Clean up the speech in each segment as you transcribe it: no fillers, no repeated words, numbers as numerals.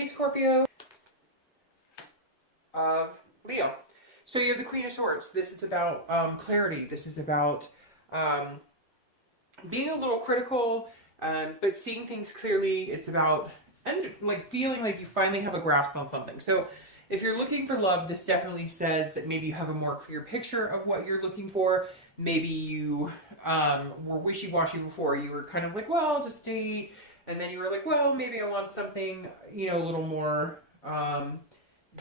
Hey Scorpio of Leo. So you have the Queen of Swords. This is about clarity. This is about being a little critical, but seeing things clearly. It's about like feeling like you finally have a grasp on something. So if you're looking for love, this definitely says that maybe you have a more clear picture of what you're looking for. Maybe you were wishy-washy before. You were kind of like, well, I'll just date. And then you were like, well, maybe I want something, a little more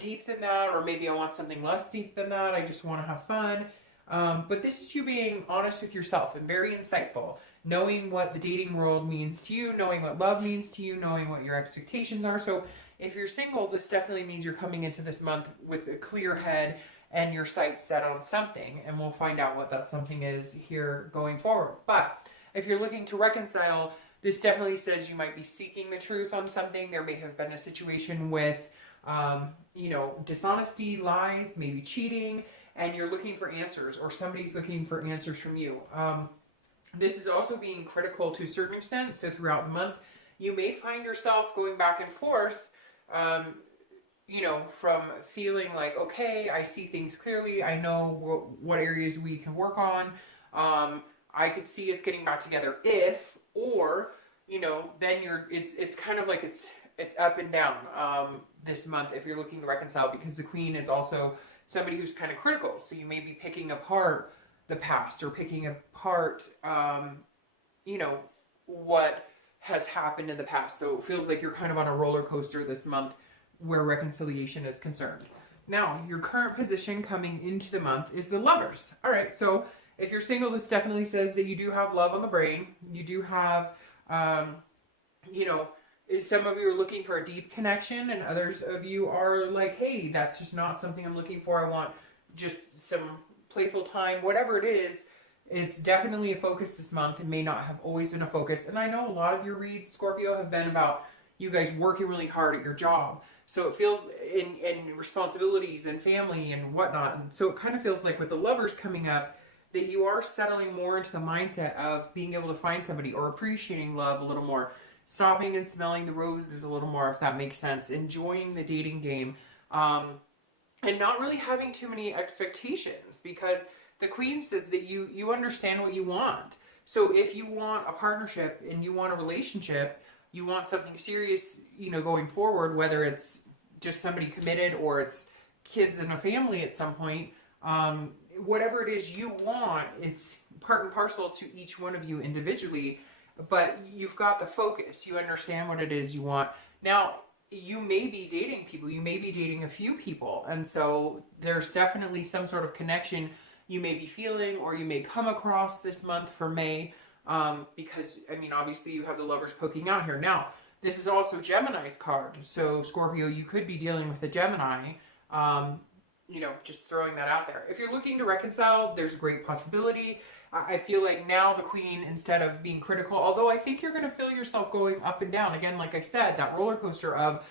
deep than that. Or maybe I want something less deep than that. I just want to have fun. But this is you being honest with yourself and very insightful. Knowing what the dating world means to you. Knowing what love means to you. Knowing what your expectations are. So if you're single, this definitely means you're coming into this month with a clear head and your sights set on something. And we'll find out what that something is here going forward. But if you're looking to reconcile, this definitely says you might be seeking the truth on something. There may have been a situation with, dishonesty, lies, maybe cheating, and you're looking for answers, or somebody's looking for answers from you. This is also being critical to a certain extent. So throughout the month, you may find yourself going back and forth, from feeling like, okay, I see things clearly. I know what areas we can work on. I could see us getting back together if, or, then it's kind of like it's up and down, this month if you're looking to reconcile, because the Queen is also somebody who's kind of critical. So you may be picking apart the past or picking apart, what has happened in the past. So it feels like you're kind of on a roller coaster this month where reconciliation is concerned. Now, your current position coming into the month is the Lovers. All right, so if you're single, this definitely says that you do have love on the brain. You do have, some of you are looking for a deep connection, and others of you are like, hey, that's just not something I'm looking for. I want just some playful time, whatever it is. It's definitely a focus this month. It may not have always been a focus. And I know a lot of your reads, Scorpio, have been about you guys working really hard at your job. So it feels in responsibilities and family and whatnot. And so it kind of feels like with the Lovers coming up, that you are settling more into the mindset of being able to find somebody or appreciating love a little more. Stopping and smelling the roses a little more, if that makes sense. Enjoying the dating game. And not really having too many expectations, because the Queen says that you understand what you want. So if you want a partnership and you want a relationship, you want something serious, going forward, whether it's just somebody committed or it's kids and a family at some point, whatever it is you want, it's part and parcel to each one of you individually, but you've got the focus. You understand what it is you want. Now, you may be dating people. You may be dating a few people. And so there's definitely some sort of connection you may be feeling, or you may come across this month for May, because, obviously you have the Lovers poking out here. Now, this is also Gemini's card. So, Scorpio, you could be dealing with a Gemini, just throwing that out there. If you're looking to reconcile, there's a great possibility. I feel like now the Queen, instead of being critical, although I think you're going to feel yourself going up and down. Again, like I said, that roller coaster of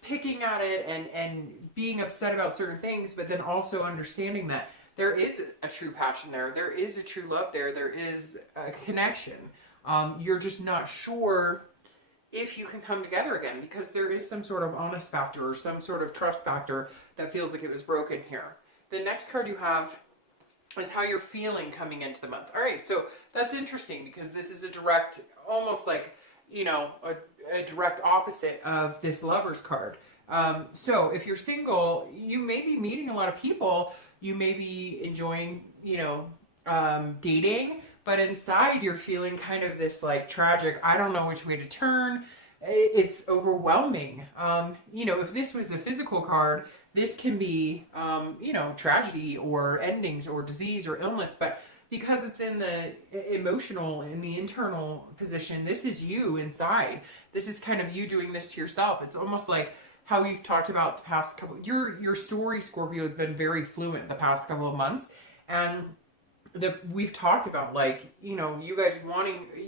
picking at it and being upset about certain things, but then also understanding that there is a true passion there. There is a true love there. There is a connection. You're just not sure if you can come together again, because there is some sort of honest factor or some sort of trust factor that feels like it was broken here. The next card you have is how you're feeling coming into the month. All right, so that's interesting, because this is a direct, almost like, a direct opposite of this Lovers card. So if you're single, you may be meeting a lot of people. You may be enjoying, dating, but inside you're feeling kind of this like tragic, I don't know which way to turn. It's overwhelming. If this was the physical card, this can be, tragedy or endings or disease or illness, but because it's in the emotional, in the internal position, this is you inside. This is kind of you doing this to yourself. It's almost like how we've talked about the past couple, your story, Scorpio, has been very fluent the past couple of months. And we've talked about, like, you guys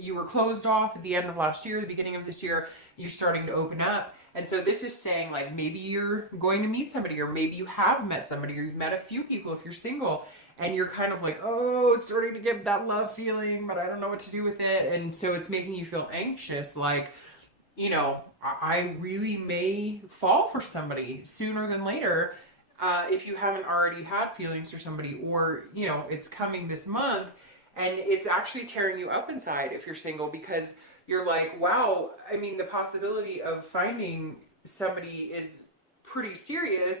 you were closed off at the end of last year, the beginning of this year, you're starting to open up. And so this is saying, like, maybe you're going to meet somebody, or maybe you have met somebody, or you've met a few people if you're single, and you're kind of like, oh, starting to get that love feeling, but I don't know what to do with it. And so it's making you feel anxious, like, you know, I really may fall for somebody sooner than later. If you haven't already had feelings for somebody, or, you know, it's coming this month and it's actually tearing you up inside if you're single, because you're like, wow, I mean, the possibility of finding somebody is pretty serious,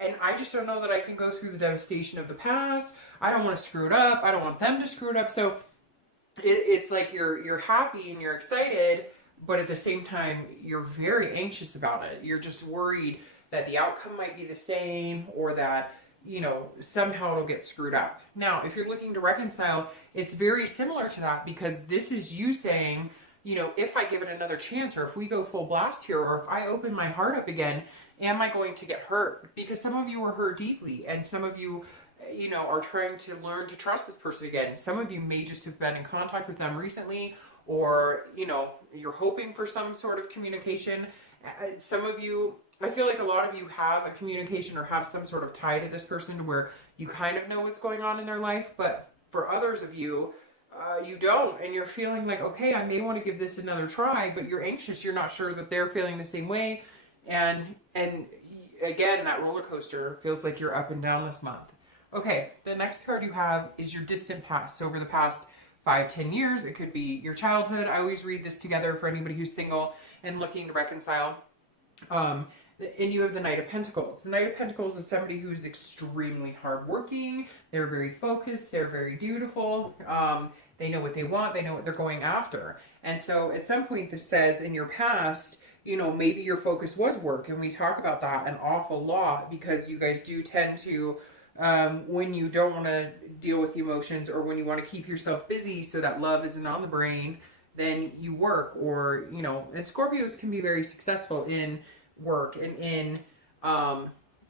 and I just don't know that I can go through the devastation of the past. I don't want to screw it up. I don't want them to screw it up. So it's like you're happy and you're excited, but at the same time, you're very anxious about it. You're just worried that the outcome might be the same, or that, you know, somehow it'll get screwed up. Now, if you're looking to reconcile, it's very similar to that, because this is you saying, you know, if I give it another chance, or if we go full blast here, or if I open my heart up again, am I going to get hurt? Because some of you were hurt deeply, and some of you, you know, are trying to learn to trust this person again. Some of you may just have been in contact with them recently, or, you know, you're hoping for some sort of communication. Some of you, I feel like a lot of you have a communication or have some sort of tie to this person to where you kind of know what's going on in their life, but for others of you, you don't, and you're feeling like, okay, I may want to give this another try, but you're anxious. You're not sure that they're feeling the same way, and again, that roller coaster feels like you're up and down this month. Okay, the next card you have is your distant past. So over the past 5-10 years, it could be your childhood. I always read this together for anybody who's single and looking to reconcile. And you have the Knight of Pentacles. The Knight of Pentacles is somebody who's extremely hardworking. They're very focused. They're very dutiful. They know what they want. They know what they're going after. And so at some point this says in your past, you know, maybe your focus was work. And we talk about that an awful lot, because you guys do tend to, when you don't want to deal with emotions, or when you want to keep yourself busy so that love isn't on the brain, then you work. Or, you know, and Scorpios can be very successful in work and in,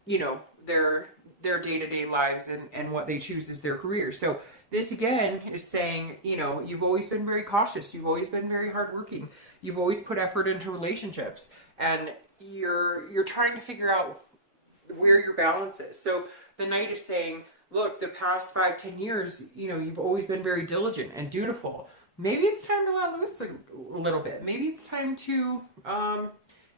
you know, their day-to-day lives, and what they choose as their career. So this again is saying, you know, you've always been very cautious. You've always been very hardworking. You've always put effort into relationships, and you're trying to figure out where your balance is. So the Knight is saying, look, the past 5-10 years, you know, you've always been very diligent and dutiful. Maybe it's time to let loose a little bit. Maybe it's time to,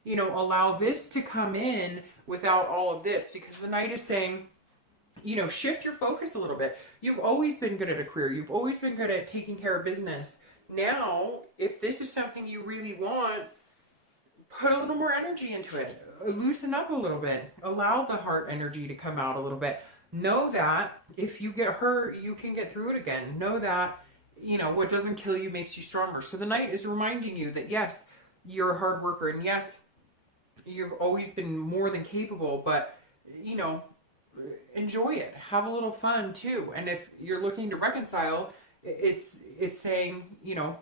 you know, allow this to come in without all of this, because the Knight is saying, you know, shift your focus a little bit. You've always been good at a career. You've always been good at taking care of business. Now, if this is something you really want, put a little more energy into it. Loosen up a little bit. Allow the heart energy to come out a little bit. Know that if you get hurt, you can get through it again. Know that, you know, what doesn't kill you makes you stronger. So the Knight is reminding you that, yes, you're a hard worker, and yes, you've always been more than capable, but, you know, enjoy it. Have a little fun too. And if you're looking to reconcile, it's saying, you know,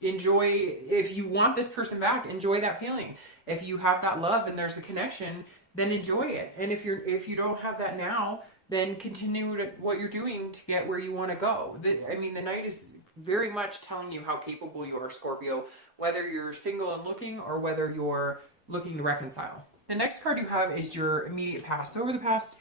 enjoy. If you want this person back, enjoy that feeling. If you have that love and there's a connection, then enjoy it. And if you don't have that now, then continue what you're doing to get where you want to go. I mean, the Knight is very much telling you how capable you are, Scorpio, whether you're single and looking, or whether you're looking to reconcile. The next card you have is your immediate past. So over the past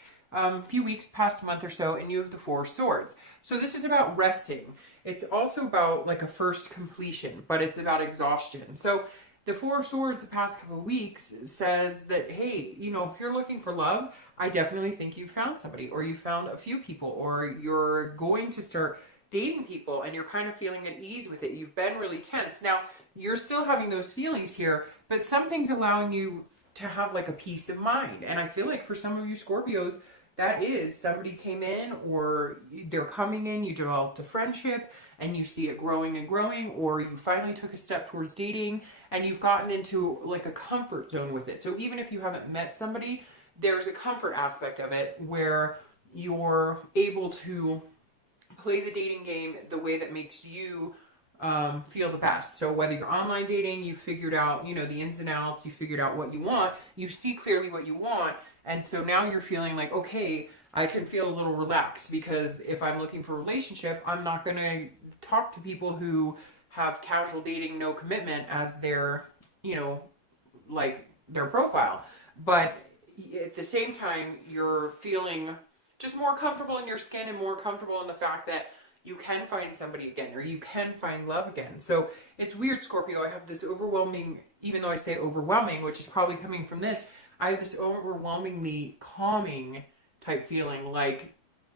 few weeks, past month or so, and you have the Four of Swords. So this is about resting. It's also about like a first completion, but it's about exhaustion. So the Four of Swords the past couple of weeks says that, hey, you know, if you're looking for love, I definitely think you found somebody, or you found a few people, or you're going to start dating people and you're kind of feeling at ease with it. You've been really tense. Now, you're still having those feelings here, but something's allowing you to have like a peace of mind. And I feel like for some of you Scorpios, that is, somebody came in, or they're coming in, you developed a friendship and you see it growing and growing, or you finally took a step towards dating and you've gotten into like a comfort zone with it. So even if you haven't met somebody, there's a comfort aspect of it where you're able to play the dating game the way that makes you feel the best. So whether you're online dating, you figured out, you know, the ins and outs, you figured out what you want, you see clearly what you want. And so now you're feeling like, okay, I can feel a little relaxed, because if I'm looking for a relationship, I'm not going to talk to people who have casual dating, no commitment as their, you know, like their profile. But at the same time, you're feeling just more comfortable in your skin and more comfortable in the fact that, you can find somebody again, or you can find love again. So it's weird, Scorpio. I have this overwhelming, even though I say overwhelming, which is probably coming from this, I have this overwhelmingly calming type feeling, like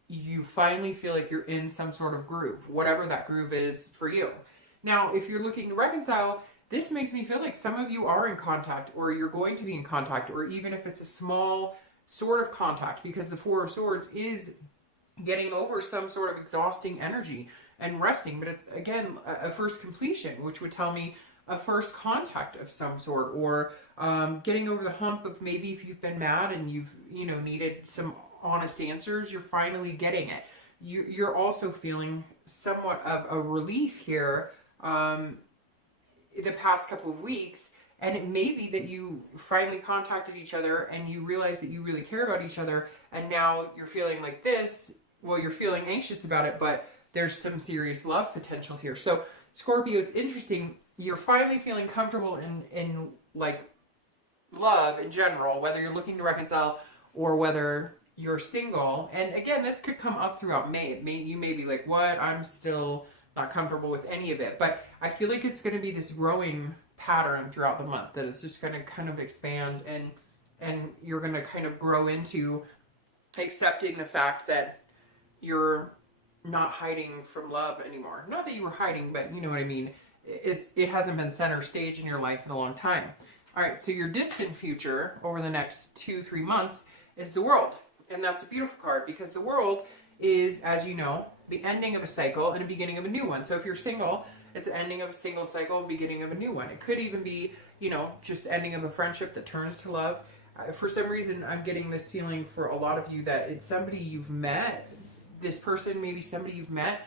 you finally feel like you're in some sort of groove, whatever that groove is for you. Now, if you're looking to reconcile, this makes me feel like some of you are in contact, or you're going to be in contact, or even if it's a small sort of contact, because the Four of Swords is getting over some sort of exhausting energy and resting. But it's, again, a first completion, which would tell me a first contact of some sort, or getting over the hump of maybe if you've been mad and you've, you know, needed some honest answers, you're finally getting it. You're also feeling somewhat of a relief here the past couple of weeks, and it may be that you finally contacted each other and you realize that you really care about each other, and now you're feeling like this. Well, you're feeling anxious about it, but there's some serious love potential here. So Scorpio, it's interesting. You're finally feeling comfortable in like love in general, whether you're looking to reconcile or whether you're single. And again, this could come up throughout May. You may be like, what? I'm still not comfortable with any of it. But I feel like it's going to be this growing pattern throughout the month, that it's just going to kind of expand, and you're going to kind of grow into accepting the fact that you're not hiding from love anymore. Not that you were hiding, but you know what I mean. It hasn't been center stage in your life in a long time. All right, so your distant future over the next 2-3 months is the World. And that's a beautiful card, because the World is, as you know, the ending of a cycle and a beginning of a new one. So if you're single, it's an ending of a single cycle, beginning of a new one. It could even be, you know, just ending of a friendship that turns to love. For some reason, I'm getting this feeling for a lot of you that it's somebody you've met. This person, maybe somebody you've met,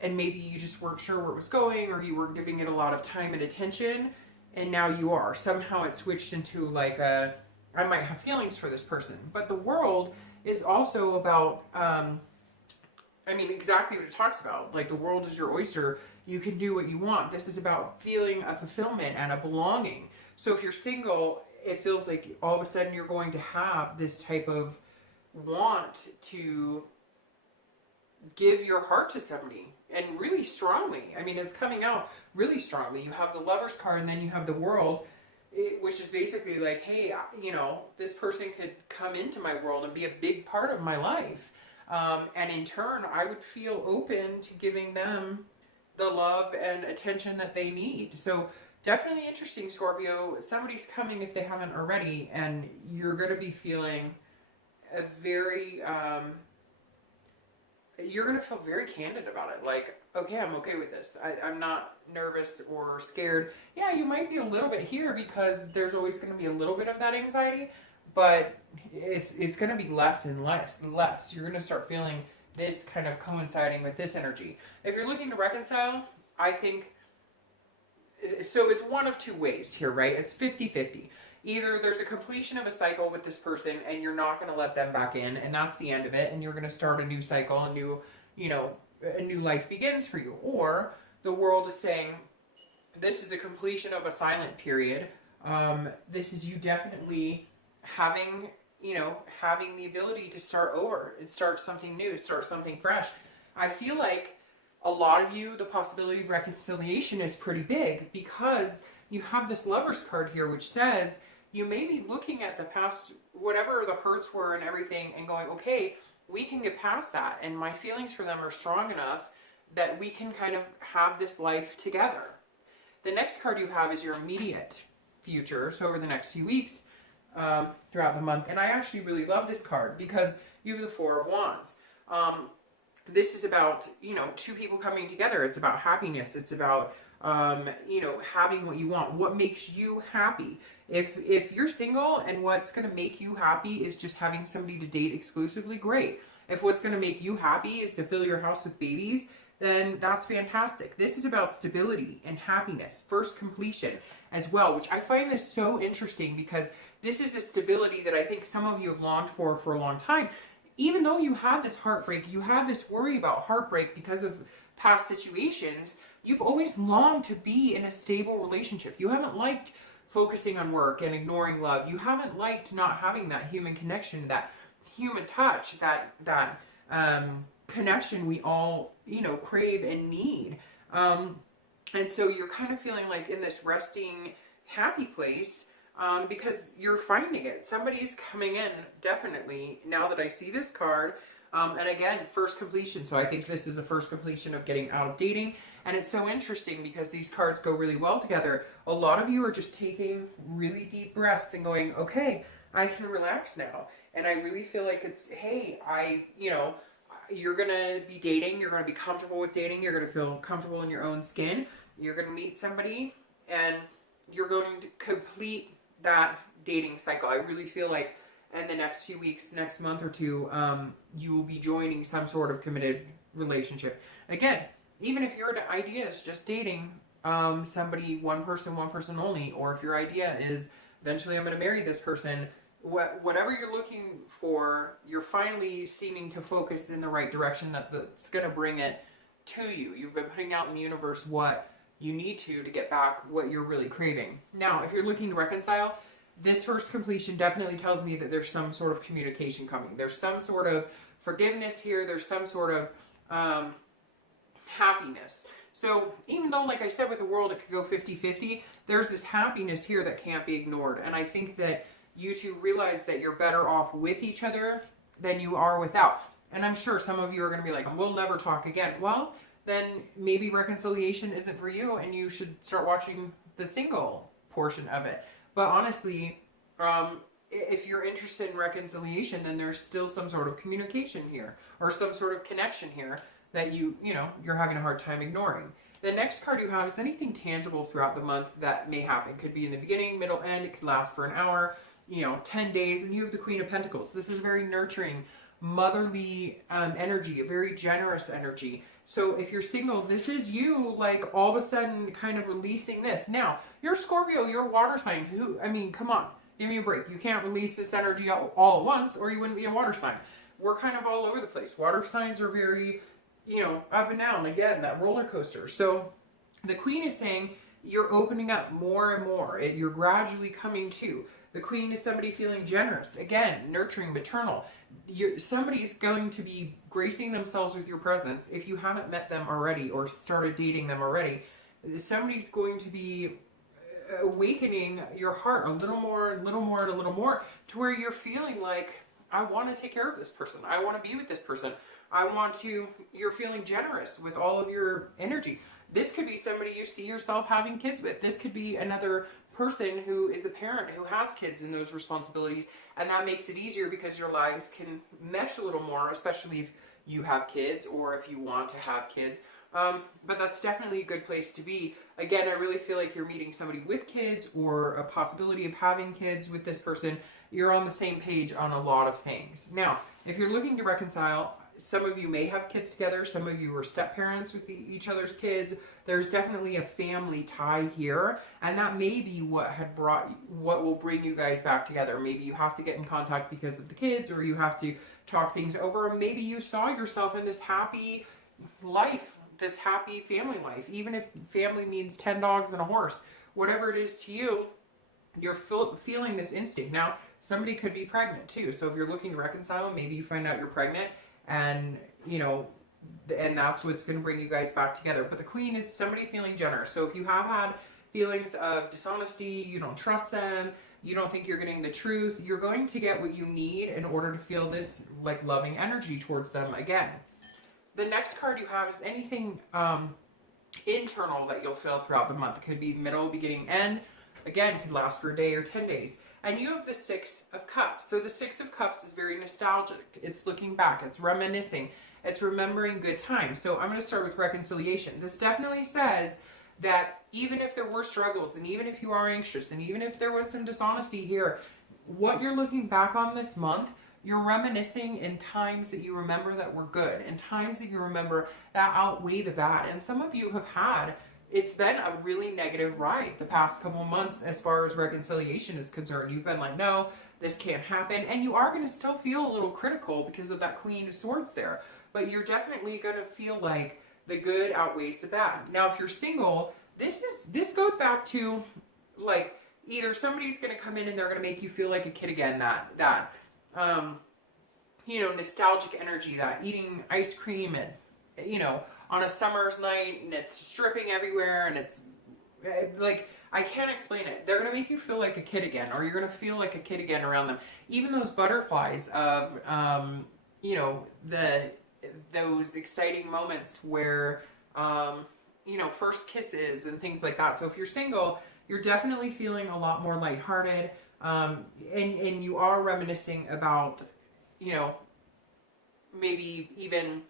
and maybe you just weren't sure where it was going, or you were giving it a lot of time and attention, and now you are. Somehow it switched into like I might have feelings for this person. But the World is also about, I mean, exactly what it talks about. Like, the world is your oyster. You can do what you want. This is about feeling a fulfillment and a belonging. So if you're single, it feels like all of a sudden you're going to have this type of want to give your heart to somebody, and really strongly. I mean, it's coming out really strongly. You have the Lover's card, and then you have the World, which is basically like, hey, you know, this person could come into my world and be a big part of my life. And in turn, I would feel open to giving them the love and attention that they need. So definitely interesting, Scorpio. Somebody's coming if they haven't already, and you're going to be feeling a very, you're going to feel very candid about it. Like, okay, I'm okay with this. I'm not nervous or scared. Yeah, you might be a little bit here, because there's always going to be a little bit of that anxiety, but it's going to be less and less. You're going to start feeling this kind of coinciding with this energy. If you're looking to reconcile, I think, so it's one of two ways here, right? It's 50-50. Either there's a completion of a cycle with this person and you're not going to let them back in, and that's the end of it, and you're going to start a new cycle, a new, you know, a new life begins for you. Or the World is saying, this is a completion of a silent period. This is you definitely having, you know, having the ability to start over and start something new, start something fresh. I feel like a lot of you, the possibility of reconciliation is pretty big, because you have this Lover's card here, which says you may be looking at the past, whatever the hurts were and everything, and going, okay, we can get past that, and my feelings for them are strong enough that we can kind of have this life together. The next card you have is your immediate future, so over the next few weeks, throughout the month. And I actually really love this card, because you have the Four of Wands. This is about, you know, two people coming together. It's about happiness. It's about, you know, having what you want. What makes you happy? If you're single and what's going to make you happy is just having somebody to date exclusively, great. If what's going to make you happy is to fill your house with babies, then that's fantastic. This is about stability and happiness, first completion as well, which I find this so interesting, because this is a stability that I think some of you have longed for a long time. Even though you had this heartbreak, you had this worry about heartbreak because of past situations, you've always longed to be in a stable relationship. You haven't liked focusing on work and ignoring love. You haven't liked not having that human connection, that human touch, that connection we all, you know, crave and need. And so you're kind of feeling like in this resting, happy place, because you're finding it. Somebody's coming in, definitely, now that I see this card. And again, first completion. So I think this is a first completion of getting out of dating. And it's so interesting because these cards go really well together. A lot of you are just taking really deep breaths and going, okay, I can relax now. And I really feel like it's, hey, you know, you're going to be dating. You're going to be comfortable with dating. You're going to feel comfortable in your own skin. You're going to meet somebody and you're going to complete that dating cycle. I really feel like in the next few weeks, next month or two, you will be joining some sort of committed relationship. Again, even if your idea is just dating somebody, one person only, or if your idea is eventually I'm going to marry this person, whatever you're looking for, you're finally seeming to focus in the right direction that's going to bring it to you. You've been putting out in the universe what you need to get back what you're really craving. Now, if you're looking to reconcile, this first completion definitely tells me that there's some sort of communication coming. There's some sort of forgiveness here. There's some sort of happiness. So even though, like I said, with the world, it could go 50-50, there's this happiness here that can't be ignored. And I think that you two realize that you're better off with each other than you are without. And I'm sure some of you are going to be like, we'll never talk again. Well, then maybe reconciliation isn't for you and you should start watching the single portion of it. But honestly, if you're interested in reconciliation, then there's still some sort of communication here or some sort of connection here that you're having a hard time ignoring. The next card you have is anything tangible throughout the month that may happen. It could be in the beginning, middle, end. It could last for an hour, 10 days. And you have the Queen of Pentacles. This is very nurturing, motherly energy, a very generous energy. So if you're single, this is you, like, all of a sudden kind of releasing this. Now, you're Scorpio, you're a water sign. Come on, give me a break. You can't release this energy all at once or you wouldn't be a water sign. We're kind of all over the place. Water signs are very, up and down. Again, that roller coaster. So the Queen is saying you're opening up more and more. You're gradually coming to. The Queen is somebody feeling generous. Again, nurturing, maternal. Somebody's going to be gracing themselves with your presence. If you haven't met them already or started dating them already, somebody's going to be awakening your heart a little more, to where you're feeling like, I want to take care of this person. I want to be with this person. You're feeling generous with all of your energy. This could be somebody you see yourself having kids with. This could be another person who is a parent who has kids and those responsibilities, and that makes it easier because your lives can mesh a little more, especially if you have kids or if you want to have kids. But that's definitely a good place to be. Again, I really feel like you're meeting somebody with kids or a possibility of having kids with this person. You're on the same page on a lot of things. Now, if you're looking to reconcile, some of you may have kids together. Some of you are step-parents with each other's kids. There's definitely a family tie here. And that may be what will bring you guys back together. Maybe you have to get in contact because of the kids, or you have to talk things over. Or maybe you saw yourself in this happy life, this happy family life. Even if family means 10 dogs and a horse, whatever it is to you, you're feeling this instinct. Now, somebody could be pregnant too. So if you're looking to reconcile, maybe you find out you're pregnant. And, and that's what's going to bring you guys back together. But the Queen is somebody feeling generous. So if you have had feelings of dishonesty, you don't trust them, you don't think you're getting the truth, you're going to get what you need in order to feel this, like, loving energy towards them again. The next card you have is anything internal that you'll feel throughout the month. It could be middle, beginning, end. Again, it could last for a day or 10 days. And you have the Six of Cups. So the Six of Cups is very nostalgic. It's looking back. It's reminiscing. It's remembering good times. So I'm going to start with reconciliation. This definitely says that even if there were struggles, and even if you are anxious, and even if there was some dishonesty here, what you're looking back on this month, you're reminiscing in times that you remember that were good, and times that you remember that outweigh the bad. And some of you have had, it's been a really negative ride the past couple months as far as reconciliation is concerned. You've been like, no, this can't happen. And you are going to still feel a little critical because of that Queen of Swords there. But you're definitely going to feel like the good outweighs the bad. Now, if you're single, this goes back to, like, either somebody's going to come in and they're going to make you feel like a kid again, you know, nostalgic energy, that eating ice cream and, you know, on a summer's night and it's dripping everywhere and it's like, I can't explain it. They're going to make you feel like a kid again, or you're going to feel like a kid again around them. Even those butterflies of, you know, those exciting moments where, you know, first kisses and things like that. So if you're single, you're definitely feeling a lot more lighthearted, and you are reminiscing about, you know, maybe even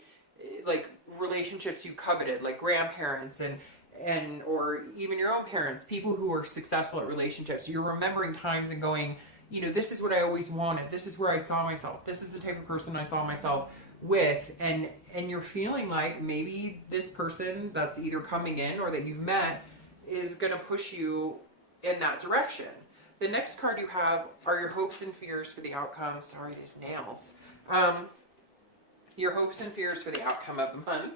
like relationships you coveted, like grandparents and or even your own parents, people who are successful at relationships. You're remembering times and going, you know, this is what I always wanted. This is where I saw myself. This is the type of person I saw myself with. And you're feeling like maybe this person that's either coming in or that you've met is going to push you in that direction. The next card you have are your hopes and fears for the outcome. Sorry, these nails. Your hopes and fears for the outcome of the month.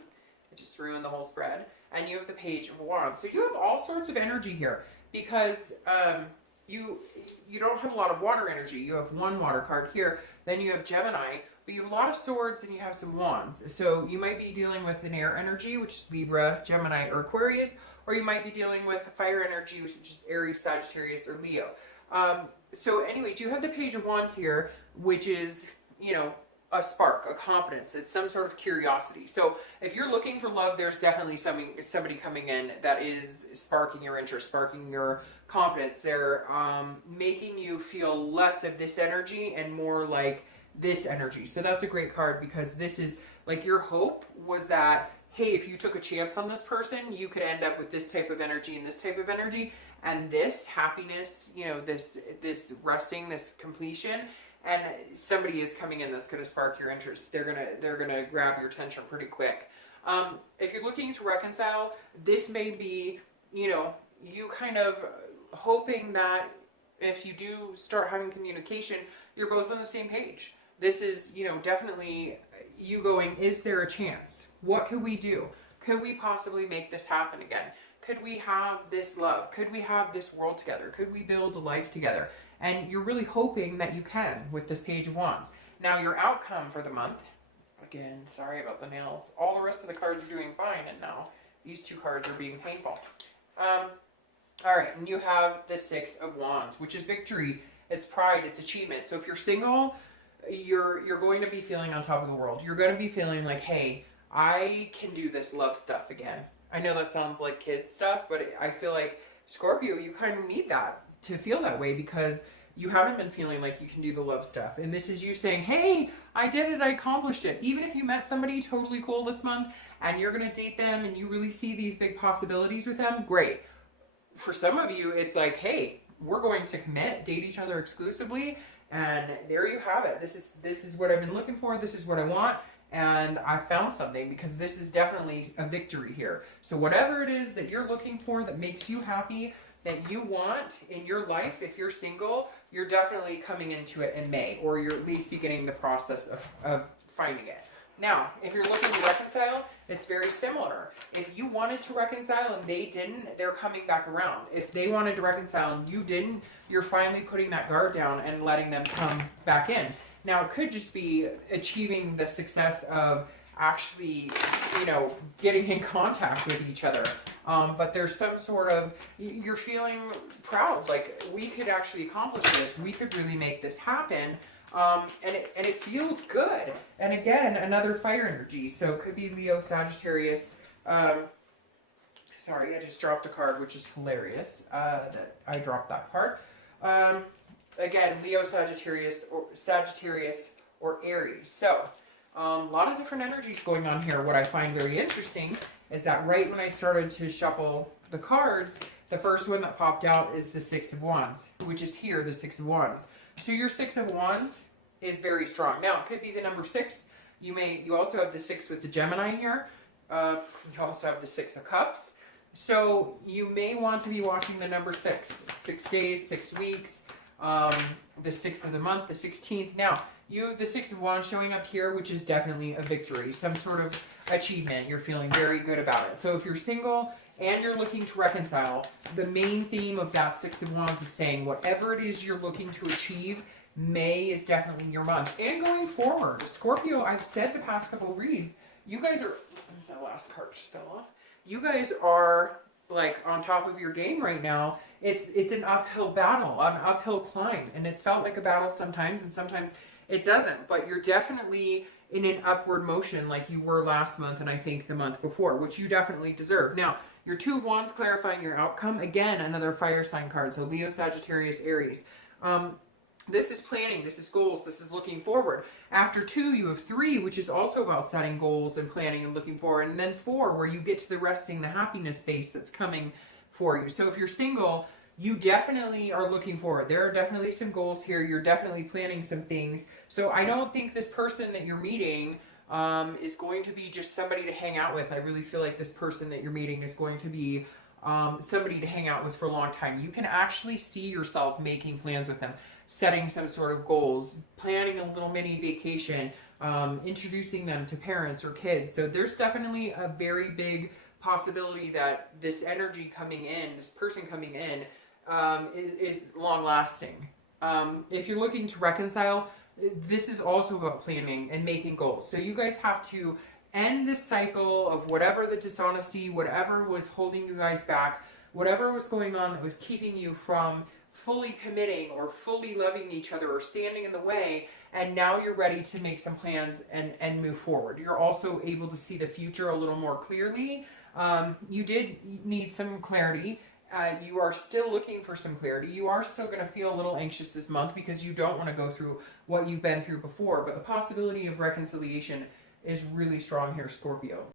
I just ruined the whole spread. And you have the Page of Wands. So you have all sorts of energy here because you don't have a lot of water energy. You have one water card here. Then you have Gemini, but you have a lot of swords and you have some wands. So you might be dealing with an air energy, which is Libra, Gemini, or Aquarius, or you might be dealing with a fire energy, which is Aries, Sagittarius, or Leo. So anyways, you have the Page of Wands here, which is, you know, a spark, a confidence. It's some sort of curiosity. So if you're looking for love, there's definitely somebody coming in that is sparking your interest, sparking your confidence. They're making you feel less of this energy and more like this energy. So that's a great card because this is like your hope was that, hey, if you took a chance on this person, you could end up with this type of energy and this type of energy and this happiness, you know, this resting, this completion. And somebody is coming in that's going to spark your interest. They're gonna grab your attention pretty quick. If you're looking to reconcile, this may be, you know, you kind of hoping that if you do start having communication, you're both on the same page. This is, you know, definitely you going, is there a chance? What could we do? Could we possibly make this happen again? Could we have this love? Could we have this world together? Could we build a life together? And you're really hoping that you can with this Page of Wands. Now your outcome for the month, again, sorry about the nails. All the rest of the cards are doing fine, and now these two cards are being painful. All right, and you have the Six of Wands, which is victory. It's pride, it's achievement. So if you're single, you're going to be feeling on top of the world. You're going to be feeling like, hey, I can do this love stuff again. I know that sounds like kid stuff, but I feel like Scorpio, you kind of need that to feel that way because you haven't been feeling like you can do the love stuff. And this is you saying, hey, I did it, I accomplished it. Even if you met somebody totally cool this month and you're going to date them and you really see these big possibilities with them, great. For some of you, it's like, hey, we're going to commit, date each other exclusively, and there you have it. This is what I've been looking for. This is what I want. And I found something because this is definitely a victory here. So whatever it is that you're looking for that makes you happy, that you want in your life, if you're single, you're definitely coming into it in May, or you're at least beginning the process of finding it. Now, if you're looking to reconcile, it's very similar. If you wanted to reconcile and they didn't, they're coming back around. If they wanted to reconcile and you didn't, you're finally putting that guard down and letting them come back in. Now, it could just be achieving the success of actually, you know, getting in contact with each other. But there's some sort of, you're feeling proud, like we could actually accomplish this. We could really make this happen. And it feels good. And again, another fire energy. So it could be Leo, Sagittarius. Sorry, I just dropped a card, which is hilarious that I dropped that card. Again, Leo, Sagittarius, or Aries. So a lot of different energies going on here. What I find very interesting is that right when I started to shuffle the cards, the first one that popped out is the Six of Wands, which is here, the Six of Wands. So your Six of Wands is very strong. Now, it could be the number 6. You also have the 6 with the Gemini here. You also have the 6 of Cups. So you may want to be watching the number 6. 6 days, 6 weeks, the 6th of the month, the 16th. Now, you have the 6 of Wands showing up here, which is definitely a victory, some sort of achievement. You're feeling very good about it. So if you're single and you're looking to reconcile, the main theme of that 6 of Wands is saying whatever it is you're looking to achieve, May is definitely your month. And going forward, Scorpio, I've said the past couple of reads, you guys are, the last card just fell off. You guys are like on top of your game right now. It's an uphill battle, an uphill climb. And it's felt like a battle sometimes, and sometimes it doesn't. But you're definitely in an upward motion like you were last month and I think the month before, which you definitely deserve. Now, your Two of Wands clarifying your outcome. Again, another fire sign card. So Leo, Sagittarius, Aries. This is planning, this is goals, this is looking forward. After 2, you have 3, which is also about setting goals and planning and looking forward. And then 4, where you get to the resting, the happiness space that's coming for you. So if you're single, you definitely are looking forward. There are definitely some goals here. You're definitely planning some things. So I don't think this person that you're meeting is going to be just somebody to hang out with. I really feel like this person that you're meeting is going to be somebody to hang out with for a long time. You can actually see yourself making plans with them, setting some sort of goals, planning a little mini vacation, introducing them to parents or kids. So there's definitely a very big possibility that this energy coming in, this person coming in, is long lasting. If you're looking to reconcile, this is also about planning and making goals. So you guys have to end this cycle of whatever the dishonesty, whatever was holding you guys back, whatever was going on that was keeping you from fully committing or fully loving each other or standing in the way. And now you're ready to make some plans and move forward. You're also able to see the future a little more clearly. You did need some clarity. You are still looking for some clarity. You are still going to feel a little anxious this month because you don't want to go through what you've been through before. But the possibility of reconciliation is really strong here, Scorpio.